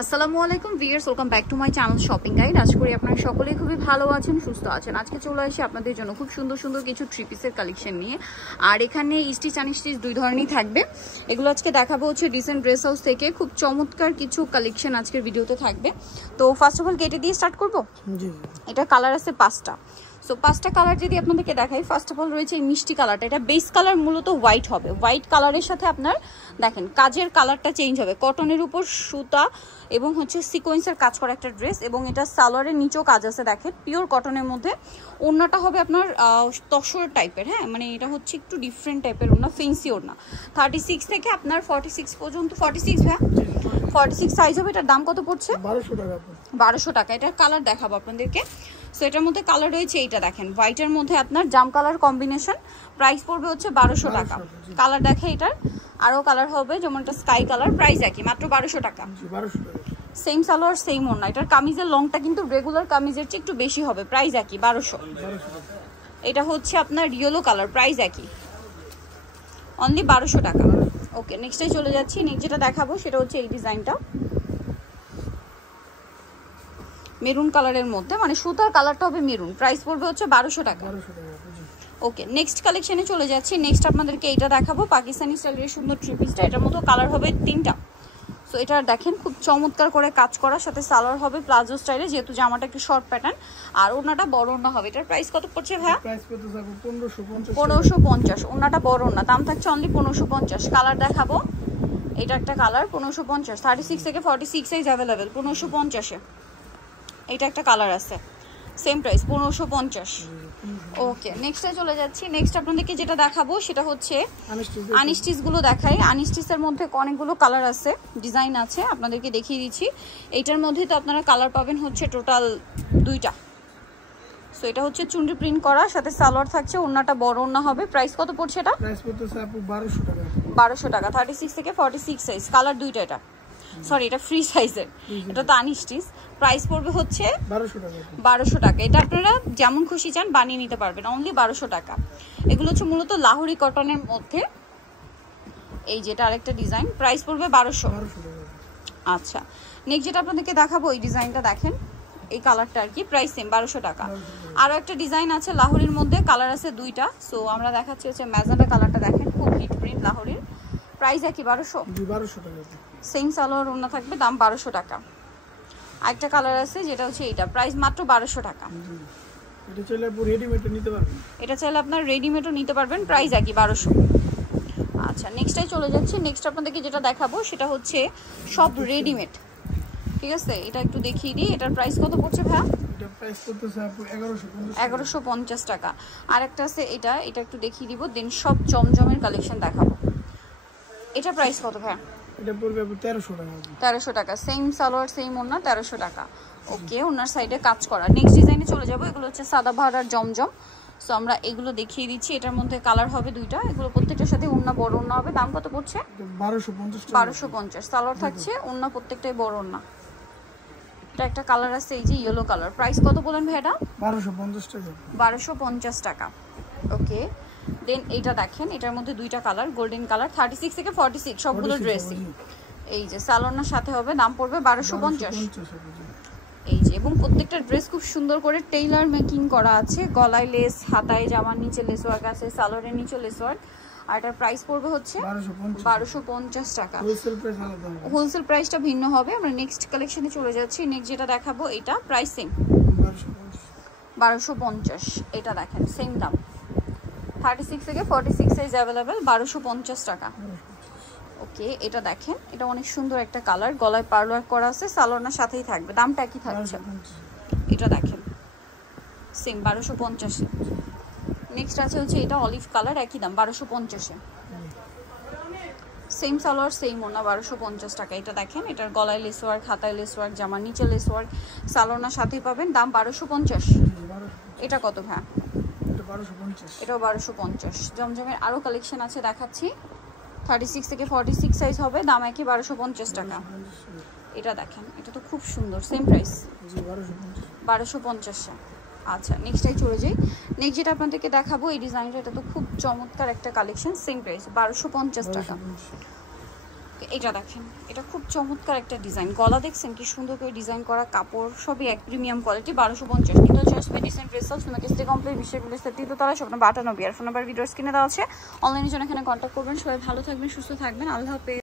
আসসালামু আলাইকুম viewers, welcome back to my channel shopping guide. আশা করি আপনারা সকলেই খুবই ভালো আছেন, সুস্থ আছেন। আজকে চলে আসি আপনাদের জন্য খুব সুন্দর সুন্দর কিছু থ্রি পিসের কালেকশন নিয়ে। আর এখানে স্টিচ আনস্টিচ দুই ধরনেরই থাকবে। এগুলো আজকে দেখাবো হচ্ছে রিসেন্ট ড্রেস হাউস থেকে খুব চমৎকার কিছু কালেকশন আজকের ভিডিওতে থাকবে। তো ফার্স্ট অফ অল কেটে দিয়ে স্টার্ট করবো। এটা কালার আছে 5টা। সো 5টা কালার যদি আপনাদেরকে দেখাই, ফার্স্ট অফ অল রয়েছে এই মিষ্টি কালারটা। এটা বেস কালার মূলত হোয়াইট হবে। হোয়াইট কালারের সাথে আপনার দেখেন কাজের কালারটা চেঞ্জ হবে। কটনের উপর সুতা এবং হচ্ছে সিকোয়েন্সের কাজ করা একটা ড্রেস, এবং এটা সালোয়ারের নিচেও কাজ আছে দেখেন, পিওর কটনের মধ্যে। ওড়নাটা হবে আপনার তসর টাইপের, হ্যাঁ মানে এটা হচ্ছে একটু ডিফারেন্ট টাইপের ওড়না, ফেন্সি ওড়না। 36 থেকে আপনার 46 পর্যন্ত, 46 হ্যাঁ 46 সাইজ হবে। এটার দাম কত পড়ছে? 1200 টাকা। 1200 টাকা। এটার কালার দেখাবো আপনাদেরকে। সো এটার মধ্যে কালার রয়েছে এইটা দেখেন, হোয়াইটের মধ্যে আপনার জাম কালার কম্বিনেশন। প্রাইস পড়বে হচ্ছে 1200 টাকা। কালার দেখে এটার আরও কালার হবে, যেমন এটা স্কাই কালার। প্রাইস একই, মাত্র 1200 টাকা। সেম সালোয়ার সেম ওড়না। এটার কামিজের লংটা কিন্তু রেগুলার কামিজের চেয়ে একটু বেশি হবে। প্রাইস একই, 1200। এটা হচ্ছে আপনার ইয়েলো কালার। প্রাইস একই, অনলি 1200 টাকা। ওকে, নেক্সটে চলে যাচ্ছি। নেক্সট যেটা দেখাবো সেটা হচ্ছে এই ডিজাইনটা, মেরুন কালারের মধ্যে, মানে সুতার কালারটা হবে মেরুন। প্রাইস পড়বে হচ্ছে 1200 টাকা। ওকে, নেক্সট কালেকশনে চলে যাচ্ছি। নেক্সট আপনাদেরকে এইটা দেখাবো, পাকিস্তানি স্টাইলের সুন্দর থ্রি পিসটা। এটার মতো কালার হবে 3টা। সো এটা দেখেন খুব চমৎকার করে কাজ করার সাথে সালোয়ার হবে প্লাজো স্টাইলে, যেহেতু জামাটা একটু শর্ট প্যাটার্ন। আর ওড়নাটা বড় ওড়না হবে। এটার প্রাইস কত পড়ছে ভাইয়া? 1550। ওড়নাটা বড় ওড়না, দাম থাকছে অনলি 1550। কালার দেখাবো, এটা একটা কালার 1550। 36 থেকে 46 সাইজ অ্যাভেলেবেল 1550-এ। এটা একটা কালার আছে, সেম প্রাইস 1550। ওকে, নেক্সটে চলে যাচ্ছি। নেক্সট আপনাদেরকে যেটা দেখাবো সেটা হচ্ছে আনস্টিচ গুলো দেখাই। আনস্টিচের মধ্যে অনেকগুলো কালার আছে, ডিজাইন আছে, আপনাদেরকে দেখিয়ে দিচ্ছি। এইটার মধ্যে তো আপনারা কালার পাবেন হচ্ছে টোটাল 2টা। সো এটা হচ্ছে চুনরি প্রিন্ট করা, সাথে সালোয়ার থাকছে, ওড়নাটা বড় ওড়না হবে। প্রাইস কত পড়ছে এটা? প্রাইস পড়তেছে আপু 1200 টাকা। 1200 টাকা। 36 থেকে 46 সাইজ, কালার 2টা। এটা সরি, এটা ফ্রি সাইজের, এটা তো আনস্টিচ। প্রাইস পড়বে হচ্ছে 1200 টাকা। 1200 টাকা। এটা আপনারা যেমন খুশি চান বানিয়ে নিতে পারবেন, অনলি 1200 টাকা। এগুলো হচ্ছে মূলত লাহোরি কটনের মধ্যে। এই যেটা আরেকটা ডিজাইন, প্রাইস পড়বে 1200 টাকা। আচ্ছা, নেক্সট যেটা আপনাদেরকে দেখাবো এই ডিজাইনটা দেখেন, এই কালারটা আর কি, প্রাইস সেম 1200 টাকা। আরও একটা ডিজাইন আছে লাহোরির মধ্যে, কালার আছে 2টা। সো আমরা দেখাচ্ছি হচ্ছে ম্যাজেন্টা কালারটা দেখেন, খুব হিট প্রিন্ট লাহোরির। প্রাইস একই 1200 টাকা। সেম সালোয়ার ওড়না থাকবে, দাম 1200 টাকা। আরেকটা কালার আছে যেটা হচ্ছে এইটা, প্রাইস মাত্র 1200 টাকা। এটা চাইলে আপনি রেডিমেডও নিতে পারবেন। এটা চাইলে আপনার রেডিমেডও নিতে পারবেন, প্রাইস একই 1200। আচ্ছা, নেক্সটটাই চলে যাচ্ছি। নেক্সট আপনাদেরকে যেটা দেখাবো সেটা হচ্ছে সব রেডিমেড, ঠিক আছে? এটা একটু দেখিয়ে দিই, এটার প্রাইস কত পড়ছে ভাইয়া? এটা প্রাইস পড়তেছে আপু 1150 টাকা। আর একটা আছে এটা, এটা একটু দেখিয়ে দিব, দেন সব জমজমের কালেকশন দেখাবো। এটা প্রাইস কত ভাইয়া? এটা পড়বে আপু 1300 টাকা। 1300 টাকা। সেম সালোয়ার সেম ওড়না, 1300 টাকা। ওকে, ওনার সাইডে কাজ করা। নেক্সট ডিজাইনে চলে যাব। এগুলো হচ্ছে সাদাবাহার আর জমজম। সো আমরা এগুলো দেখিয়ে দিচ্ছি। এটার মধ্যে কালার হবে 2টা। এগুলো প্রত্যেকটার সাথে ওড়না বড় ওড়না হবে। দাম কত পড়ছে? 1250। সালোয়ার থাকছে, ওড়না প্রত্যেকটাই বড় ওড়না। এটা একটা কালার আছে এই যে ইয়েলো কালার। প্রাইস কত বলেন ভাই এটা? 1250 টাকা। 1250 টাকা। ওকে, দেন এইটা দেখেন, এটার মধ্যে 2টা কালার, গোল্ডেন কালার। 36 থেকে 46 সবগুলো ড্রেসই। এই যে সালোয়ারের সাথে হবে, দাম পড়বে 1250। এই যে, এবং প্রত্যেকটা ড্রেস খুব সুন্দর করে টেইলার মেকিং করা আছে। গলায় লেস, হাতায় জামার নিচে লেস ওয়ার্ক আছে, সালোয়ারের নিচে লেস ওয়ার্ক। আর এটার প্রাইস পড়বে হচ্ছে 1250 টাকা। হোলসেল প্রাইসটা ভিন্ন হবে। আমরা নেক্সট কালেকশনে চলে যাচ্ছি। নেক্সট যেটা দেখাবো এটা প্রাইস সেম 1250। এটা দেখেন সেম দাম, 36 থেকে 46 সাইজ অ্যাভেলেবেল, 1250 টাকা। ওকে, এটা দেখেন, এটা অনেক সুন্দর একটা কালার, গলায় পার্ল ওয়ার্ক করা আছে, সালোয়ারের সাথেই থাকবে, দামটা একই থাকছে। এটা দেখেন সেম 1250-এ। নেক্সট আছে হচ্ছে এটা অলিভ কালার, একই দাম 1250-এ। সেম সালোয়ার সেম ওড়না, 1250 টাকা। এটা দেখেন, এটার গলায় লেস ওয়ার্ক, হাতায় লেস ওয়ার্ক, জামার নিচে লেস ওয়ার্ক, সালোয়ারের সাথেই পাবেন, দাম 1250। এটা কত ভাই? এটাও 1250। জমজমের আরও কালেকশন আছে, দেখাচ্ছি। 36 থেকে 46 সাইজ হবে, দাম একই 1250 টাকা। এটা দেখেন, এটা তো খুব সুন্দর, সেম প্রাইস 1250। আচ্ছা, নেক্সটটাই চলে যাই। নেক্সট যেটা আপনাদেরকে দেখাবো এই ডিজাইনটা, এটা তো খুব চমৎকার একটা কালেকশন, সেম প্রাইস 1250 টাকা। ওকে, এটা দেখেন, এটা খুব চমৎকার একটা ডিজাইন। গলা দেখছেন কি সুন্দর করে ডিজাইন করা, কাপড় সবই এক প্রিমিয়াম কোয়ালিটি। 1250 কিন্তু জাস্ট ডিসেন্ট রিসার্চ তোমাকে স্টে কমপ্লিট বিশ্ববিদ্যালয় তৃতীয়তলা স্বপ্ন 92 আর ফোন নাম্বার ভিডিওস কিনে দেওয়া আছে। অনলাইনের জন্য এখানে কন্ট্যাক্ট করবেন। সবাই ভালো থাকবেন, সুস্থ থাকবেন, আল্লাহ হাফেজ।